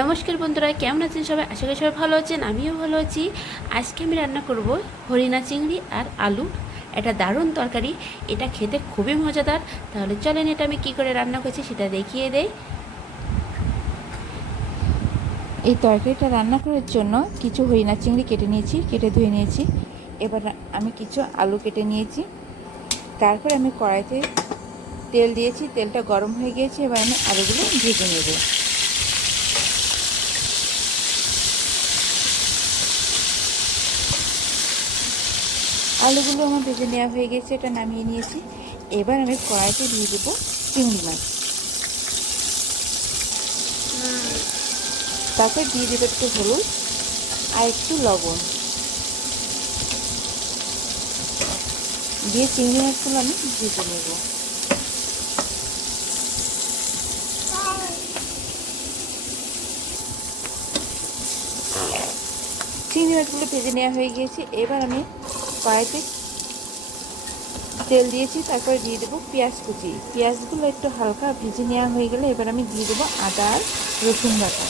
নমস্কার বন্ধুরা, কেমন আছেন সবাই? আশা করি সবাই ভালো আছেন, আমিও ভালো আছি। আজকে আমি রান্না করব হরিণা চিংড়ি আর আলু। এটা দারুণ তরকারি, এটা খেতে খুবই মজাদার। তাহলে চলেন, এটা আমি কী করে রান্না করছি সেটা দেখিয়ে দেই। এই তরকারিটা রান্না করার জন্য কিছু হরিণা চিংড়ি কেটে নিয়েছি, কেটে ধুয়ে নিয়েছি। এবার আমি কিছু আলু কেটে নিয়েছি। তারপর আমি কড়াইতে তেল দিয়েছি, তেলটা গরম হয়ে গিয়েছে, এবার আমি আলুগুলো ভেজে নেব। আলুগুলো আমার ভেজে নেওয়া হয়ে গেছে, এটা নামিয়ে নিয়েছি। এবার আমি কড়াইতে দিয়ে দেবো চিংড়ি মাছ। তারপর দিয়ে দেবো একটু হলুদ আর একটু লবণ। দিয়ে চিংড়ি মাছগুলো আমি ভেজে নেব। চিংড়ি মাছগুলো ভেজে নেওয়া হয়ে গিয়েছে। এবার আমি কড়াইতে তেল দিয়েছি, তারপর দিয়ে দেবো পেঁয়াজ কুচি। পেঁয়াজগুলো একটু হালকা ভেজে নেওয়া হয়ে গেলে এবার আমি দিয়ে দেবো আদা আর রসুন বাটা।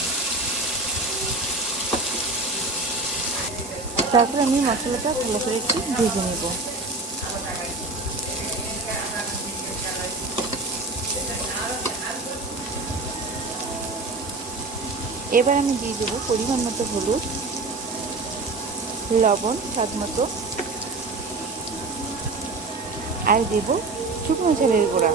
তারপর আমি মশলাটা ভালো করে একটু ভেজে নেব। এবার আমি দিয়ে দেবো পরিমাণ মতো হলুদ, লবণ, স্বাদ মতো আর দেব শুকনো ঝালের গুঁড়া।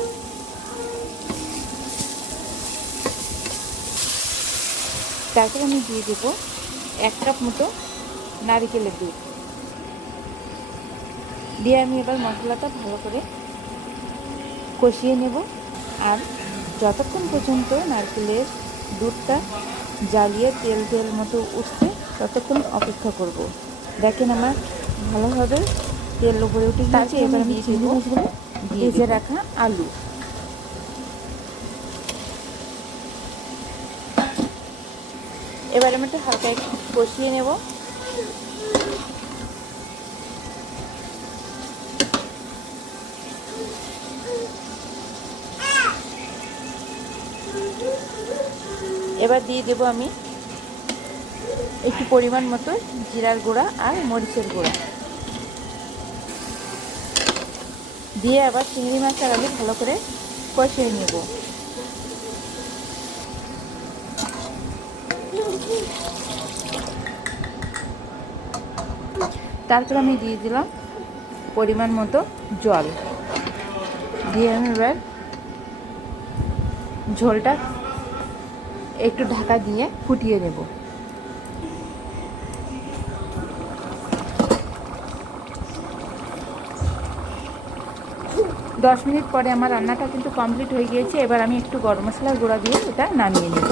তারপর আমি দিয়ে দেব এক কাপ মতো নারিকেলের দুধ। দিয়ে আমি এবার মশলাটা ভালো করে কষিয়ে নেব আর যতক্ষণ পর্যন্ত নারকেলের দুধটা জ্বালিয়ে তেল তেল মতো উঠছে, ততক্ষণ অপেক্ষা করব। দেখেন আমার ভালোভাবে তেল উপরে উঠে গিয়েছে এবার আমি চিংড়ি মাছগুলো ভেজে রাখা আলু। এবার আমি একটু হালকা একটু কষিয়ে নেব। এবার দিয়ে দেব আমি একটু পরিমাণ মতো জিরার গুঁড়া আর মরিচের গুঁড়া। দিয়ে আবার চিংড়ি মাছ আমি ভালো করে কষিয়ে নেব। তারপর আমি দিয়ে দিলাম পরিমাণ মতো জল। দিয়ে আমি এবার ঝোলটা একটু ঢাকা দিয়ে ফুটিয়ে নেব। দশ মিনিট পরে আমার রান্নাটা কিন্তু কমপ্লিট হয়ে গিয়েছে। এবার আমি একটু গরম মশলার গুঁড়া দিয়ে এটা নামিয়ে নেব।